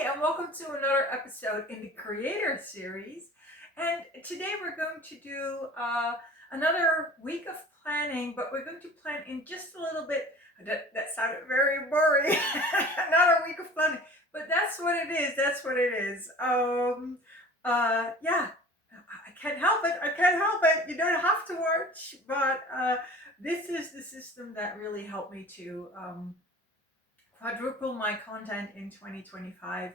Hi, and welcome to another episode in the Creator Series. And today we're going to do another week of planning, but we're going to plan in just a little bit. That sounded very boring. Another week of planning, but that's what it is. That's what it is. Yeah, I can't help it. I can't help it. You don't have to watch, but this is the system that really helped me to quadruple my content in 2025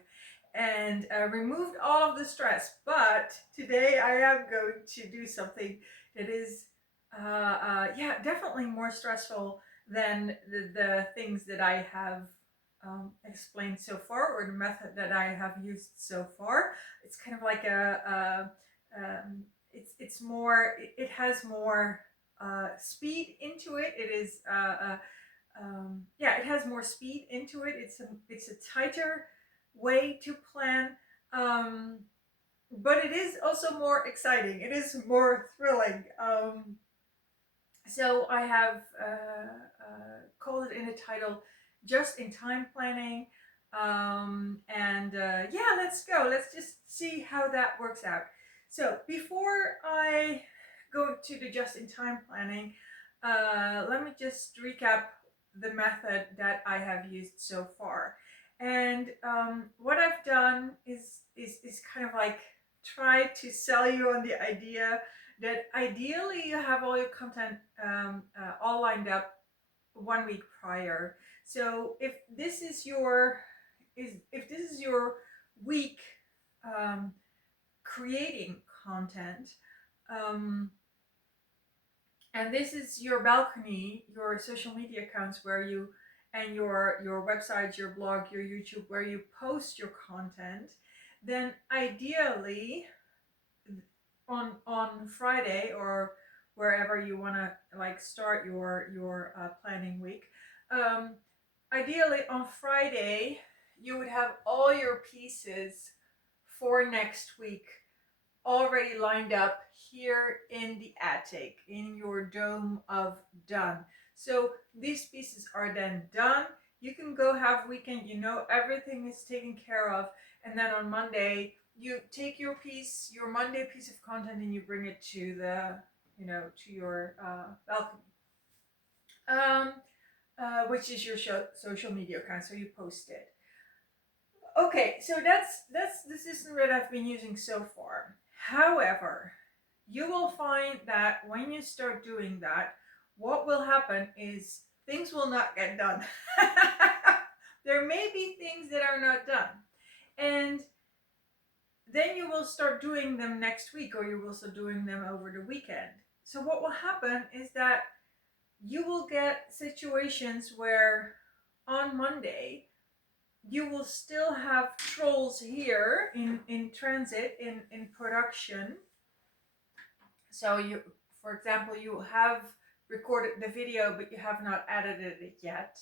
and removed all of the stress. But today I am going to do something that is, yeah, definitely more stressful than the things that I have explained so far, or the method that I have used so far. It's kind of like it's more, it has more speed into it. It is yeah, it has more speed into it. It's a tighter way to plan, um, but it is also more exciting. It is more thrilling. So I have called it in the title "Just in Time Planning," and yeah, let's go. Let's just see how that works out. So before I go to the just in time planning, let me just recap the method that I have used so far. And what I've done is kind of like try to sell you on the idea that ideally you have all your content all lined up 1 week prior. So if this is your week um, creating content, um, and this is your balcony, your social media accounts where you and your website, your blog, your YouTube, where you post your content, then ideally on Friday or wherever you want to like start your planning week. Um, Ideally on Friday you would have all your pieces for next week already lined up here in the attic in your dome of done. So these pieces are then done. You can go have weekend, you know everything is taken care of, and then on Monday you take your Monday piece of content, and you bring it to the to your balcony, um, which is your social media account. So you post it. Okay, so that's the system that I've been using so far. However, you will find that when you start doing that, what will happen is things will not get done. There may be things that are not done. And then you will start doing them next week, or you will start doing them over the weekend. So what will happen is that you will get situations where on Monday you will still have trolls here in transit, in production. So you, for example, you have recorded the video, but you have not edited it yet,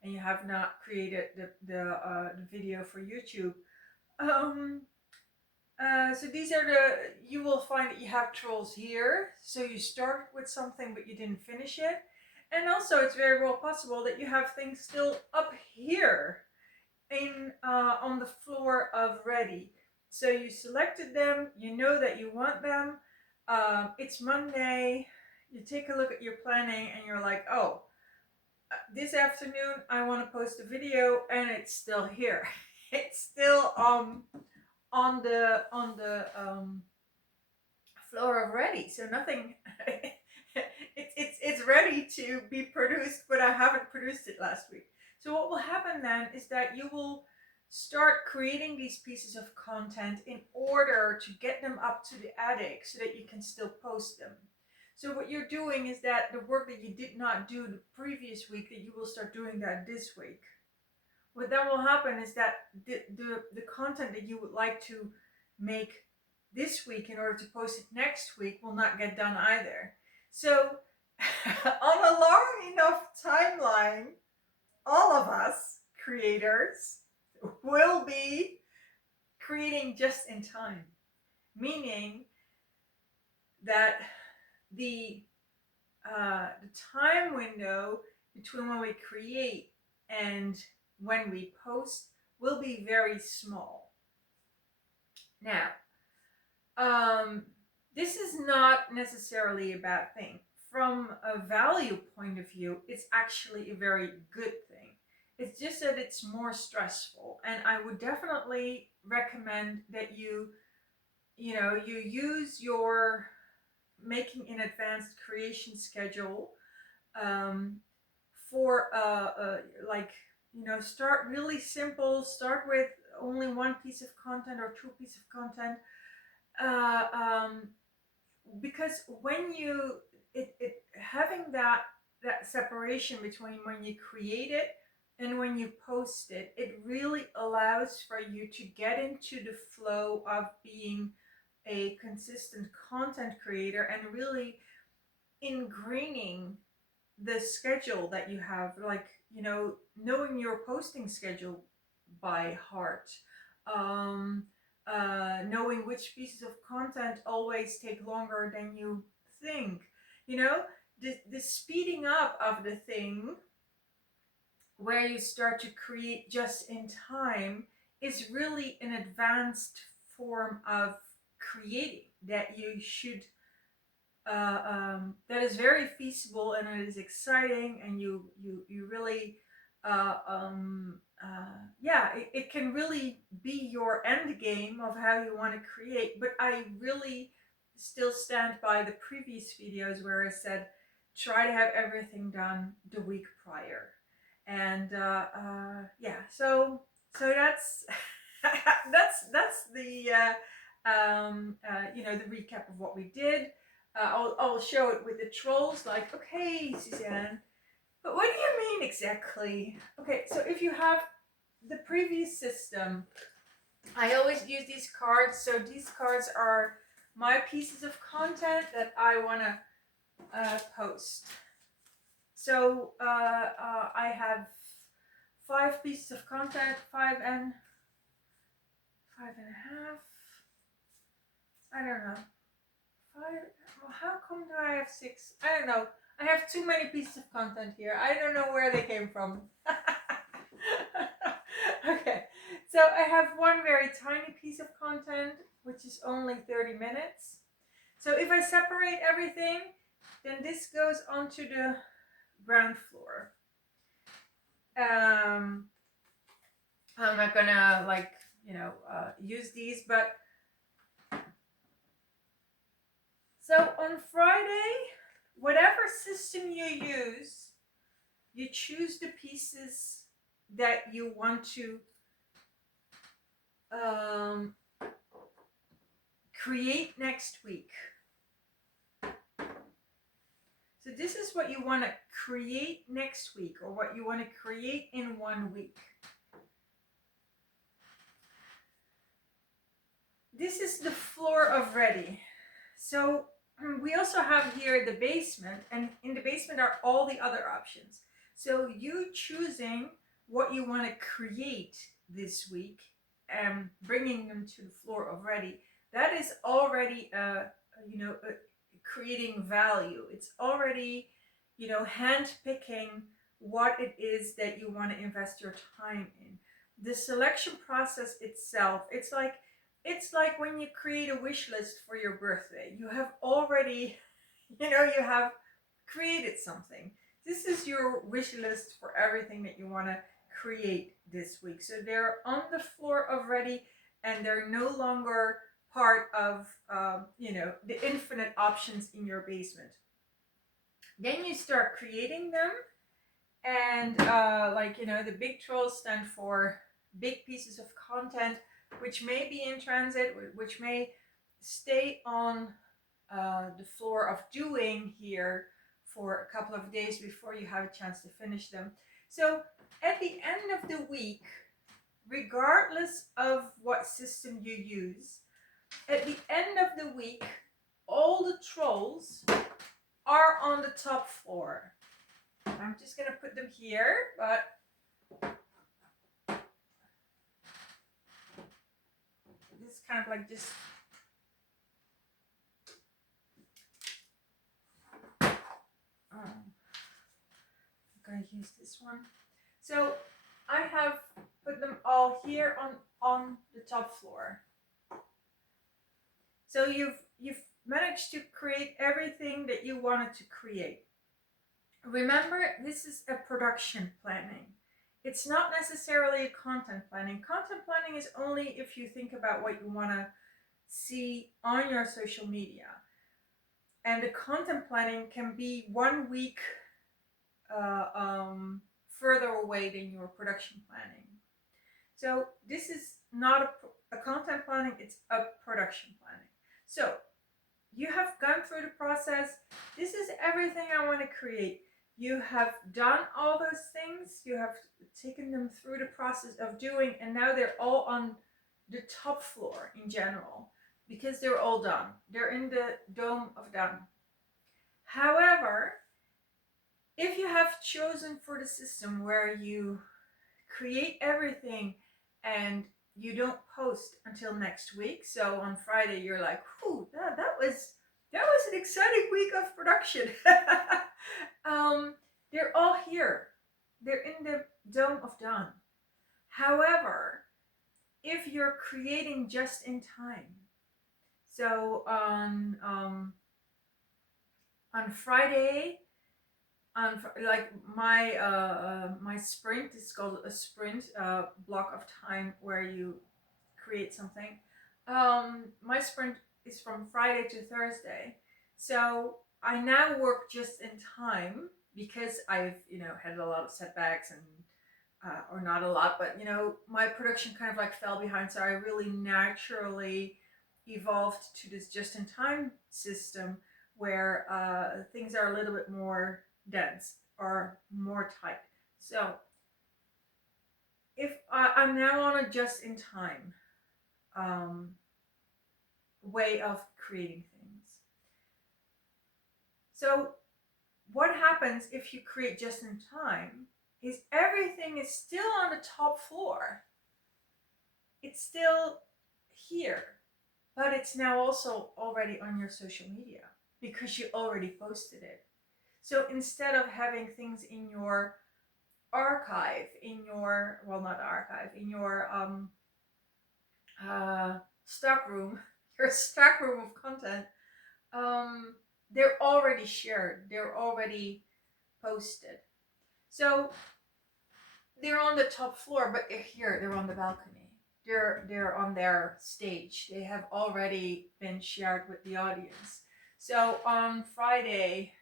and you have not created the video for YouTube. Um, so these are you will find that you have trolls here. So you started with something, but you didn't finish it. And also it's very well possible that you have things still up here in on the floor of ready. So you selected them, you know that you want them. It's Monday, you take a look at your planning and you're like, oh, this afternoon I want to post a video, and it's still here. It's still on the floor of ready. So nothing it's ready to be produced, but I haven't produced it last week. So what will happen then is that you will start creating these pieces of content in order to get them up to the attic so that you can still post them. So what you're doing is that the work that you did not do the previous week, that you will start doing that this week. What then will happen is that the content that you would like to make this week in order to post it next week will not get done either. So on a long enough timeline, all of us creators will be creating just in time, meaning that the time window between when we create and when we post will be very small. Now, this is not necessarily a bad thing. From a value point of view, it's actually a very good thing. It's just that it's more stressful, and I would definitely recommend that you use your making in advanced creation schedule um, for like start really simple. Start with only one piece of content or two pieces of content, uh, um, because when you it having that separation between when you create it and when you post it, it really allows for you to get into the flow of being a consistent content creator and really ingraining the schedule that you have, like knowing your posting schedule by heart, um, knowing which pieces of content always take longer than you think, the speeding up of the thing where you start to create just in time is really an advanced form of creating that you should that is very feasible, and it is exciting, and you really yeah, it can really be your end game of how you want to create. But I really still stand by the previous videos where I said try to have everything done the week prior. And yeah, so that's that's the the recap of what we did. I'll show it with the trolls, like, okay, Suzanne, but what do you mean exactly? Okay, so if you have the previous system, I always use these cards. So these cards are my pieces of content that I want to post. So I have 5 pieces of content, 5 and a half. I don't know. 5. Well, how come do I have 6? I don't know. I have too many pieces of content here. I don't know where they came from. Okay, so I have one very tiny piece of content, which is only 30 minutes. So if I separate everything, then this goes onto the ground floor. I'm not gonna use these, but so on Friday, whatever system you use, you choose the pieces that you want to create next week. So this is what you want to create next week, or what you want to create in 1 week. This is the floor of ready. So we also have here the basement, and in the basement are all the other options. So you choosing what you want to create this week and bringing them to the floor of ready, that is already creating value. It's already hand picking what it is that you want to invest your time in. The selection process itself, it's like when you create a wish list for your birthday. You have already, you have created something. This is your wish list for everything that you want to create this week. So they're on the floor already, and they're no longer part of, the infinite options in your basement. Then you start creating them, and the big trolls stand for big pieces of content, which may be in transit, which may stay on the floor of doing here for a couple of days before you have a chance to finish them. So at the end of the week, regardless of what system you use, at the end of the week, all the trolls are on the top floor. I'm just gonna put them here, but this is kind of like just I'm gonna use this one. So I have put put them all here on the top floor. So you've managed to create everything that you wanted to create. Remember, this is a production planning. It's not necessarily a content planning. Content planning is only if you think about what you want to see on your social media. And the content planning can be 1 week further away than your production planning. So this is not a content planning, it's a production planning. So you have gone through the process. This is everything I want to create. You have done all those things. You have taken them through the process of doing, and now they're all on the top floor in general because they're all done. They're in the dome of done. However, if you have chosen for the system where you create everything and you don't post until next week, so on Friday you're like, "Whew, that was an exciting week of production." They're all here. They're in the dome of done. However, if you're creating just in time, so on Friday, like my sprint is called a sprint block of time where you create something. My sprint is from Friday to Thursday, so I now work just in time because I've had a lot of setbacks and or not a lot, but my production kind of like fell behind, so I really naturally evolved to this just in time system where things are a little bit more dense or more tight. So if I'm now on a just in time way of creating things. So what happens if you create just in time is everything is still on the top floor. It's still here, but it's now also already on your social media because you already posted it. So instead of having things in your archive, in your, well, not archive, in your stock room, your stock room of content, they're already shared, they're already posted. So they're on the top floor, but they're here, they're on the balcony. They're on their stage. They have already been shared with the audience. So on Friday,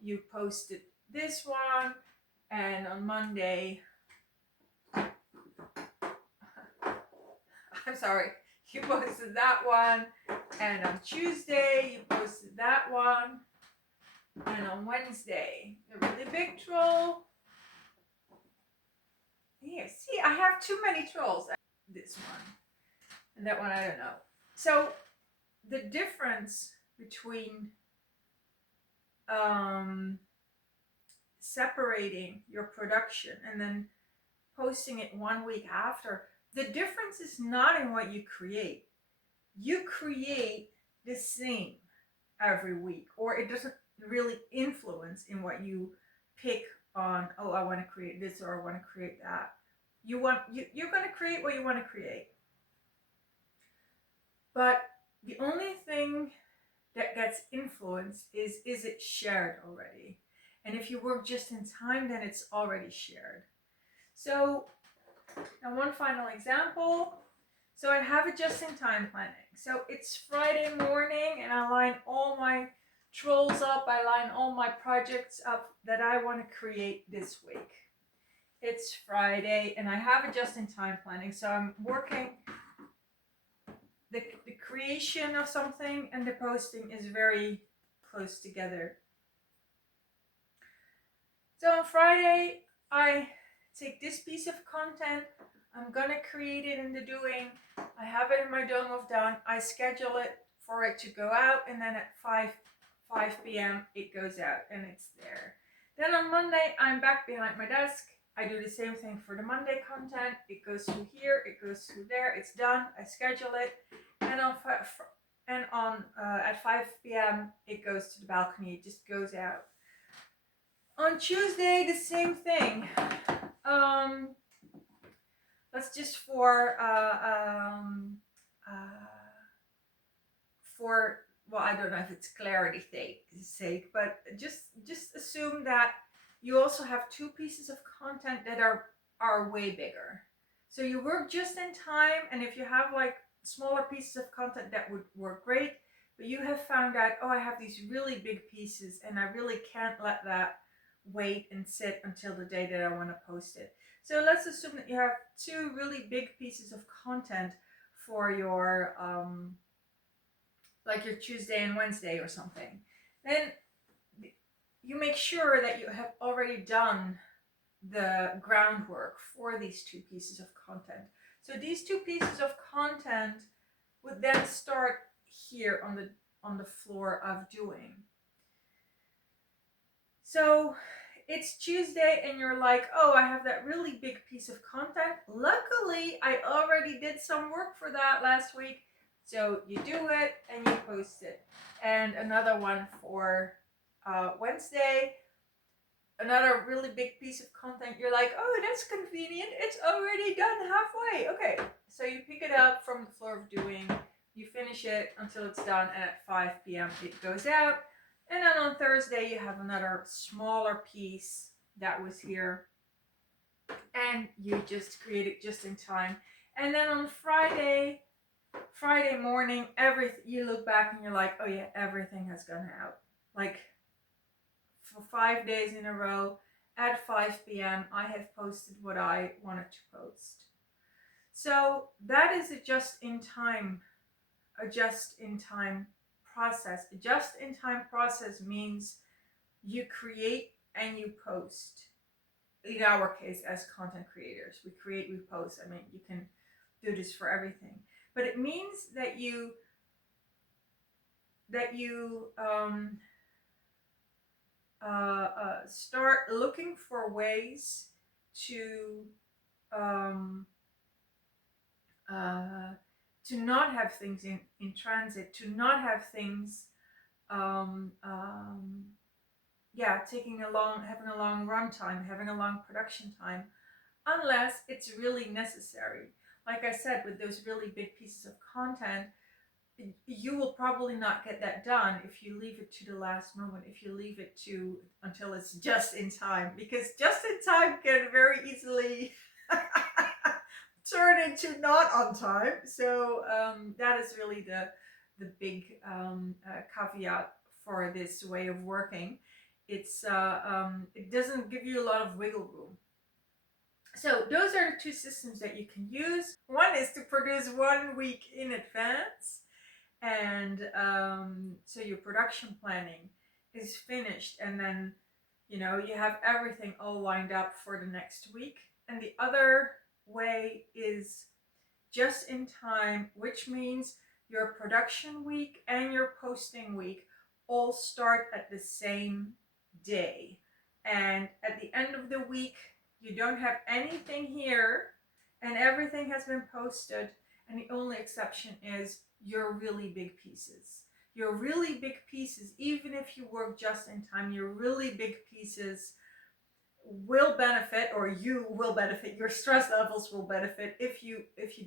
you posted this one, and on Monday, I'm sorry, you posted that one, and on Tuesday, you posted that one, and on Wednesday, the really big troll. Here, see, I have too many trolls. This one, and that one, I don't know. So the difference between separating your production and then posting it 1 week after, the difference is not in what you create. You create the same every week, or it doesn't really influence in what you pick on. Oh, I want to create this, or I want to create that. You're going to create what you want to create. But the only thing that gets influenced is it shared already? And if you work just in time, then it's already shared. So now one final example. So I have a just in time planning. So it's Friday morning and I line all my trolls up. I line all my projects up that I want to create this week. It's Friday and I have a just in time planning. So I'm working the creation of something and the posting is very close together. So on Friday, I take this piece of content, I'm gonna create it in the doing, I have it in my dome of done, I schedule it for it to go out, and then at 5 p.m. it goes out and it's there. Then on Monday, I'm back behind my desk, I do the same thing for the Monday content, it goes through here, it goes through there, it's done, I schedule it, and at 5 p.m. it goes to the balcony, it just goes out. On Tuesday, the same thing. let's just for, well, I don't know if it's clarity sake, but just assume that you also have two pieces of content that are way bigger. So you work just in time, and if you have like smaller pieces of content, that would work great. But you have found out, oh, I have these really big pieces, and I really can't let that wait and sit until the day that I want to post it. So let's assume that you have two really big pieces of content for your like your Tuesday and Wednesday or something. Then you make sure that you have already done the groundwork for these two pieces of content. So these two pieces of content would then start here on the floor of doing. So it's Tuesday and you're like, oh, I have that really big piece of content. Luckily, I already did some work for that last week. So you do it and you post it. And another one for Wednesday, another really big piece of content. You're like, oh, that's convenient. It's already done halfway. Okay, so you pick it up from the floor of doing. You finish it until it's done, and at 5 p.m. it goes out. And then on Thursday, you have another smaller piece that was here, and you just create it just in time. And then on Friday morning, you look back and you're like, oh yeah, everything has gone out. Like for 5 days in a row at 5 p.m., I have posted what I wanted to post. So that is a just-in-time process. A just-in-time process means you create and you post. In our case, as content creators, we create, we post. I mean, you can do this for everything, but it means that you start looking for ways to um, to not have things in transit, to not have things um, um, having a long run time, having a long production time, unless it's really necessary. Like I said, with those really big pieces of content, you will probably not get that done if you leave it to the last moment, if you leave it to until it's just in time, because just in time can very easily turn into not on time. So that is really the big caveat for this way of working. It doesn't give you a lot of wiggle room. So those are the two systems that you can use. One is to produce 1 week in advance, and so your production planning is finished, and then you have everything all lined up for the next week. And the other way is just in time, which means your production week and your posting week all start at the same day, and at the end of the week you don't have anything here and everything has been posted, and the only exception is your really big pieces. Your really big pieces, even if you work just in time, your really big pieces will benefit, or you will benefit, your stress levels will benefit if you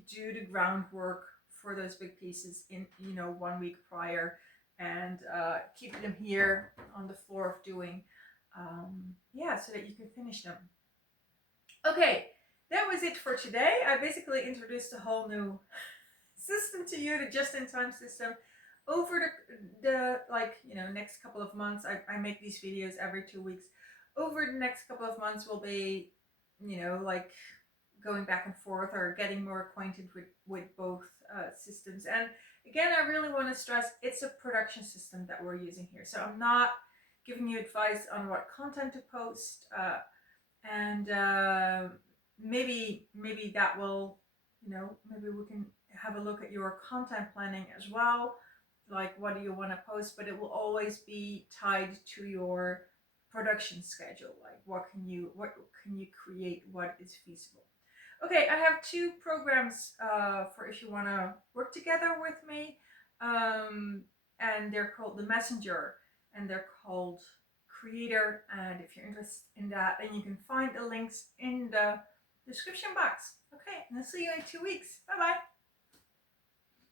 do the groundwork for those big pieces in 1 week prior, and keep them here on the floor of doing, so that you can finish them. Okay, that was it for today. I basically introduced a whole new system to you, the just-in-time system. Over the next couple of months, I make these videos every 2 weeks. Over the next couple of months, we'll be, going back and forth or getting more acquainted with both systems. And again, I really want to stress, it's a production system that we're using here. So I'm not giving you advice on what content to post, and maybe that will, maybe we can have a look at your content planning as well. Like, what do you want to post? But it will always be tied to your production schedule. Like, what can you create? What is feasible? Okay, I have 2 programs for if you want to work together with me, and they're called the Messenger, and they're called Creator. And if you're interested in that, then you can find the links in the description box. Okay, and I'll see you in 2 weeks. Bye bye.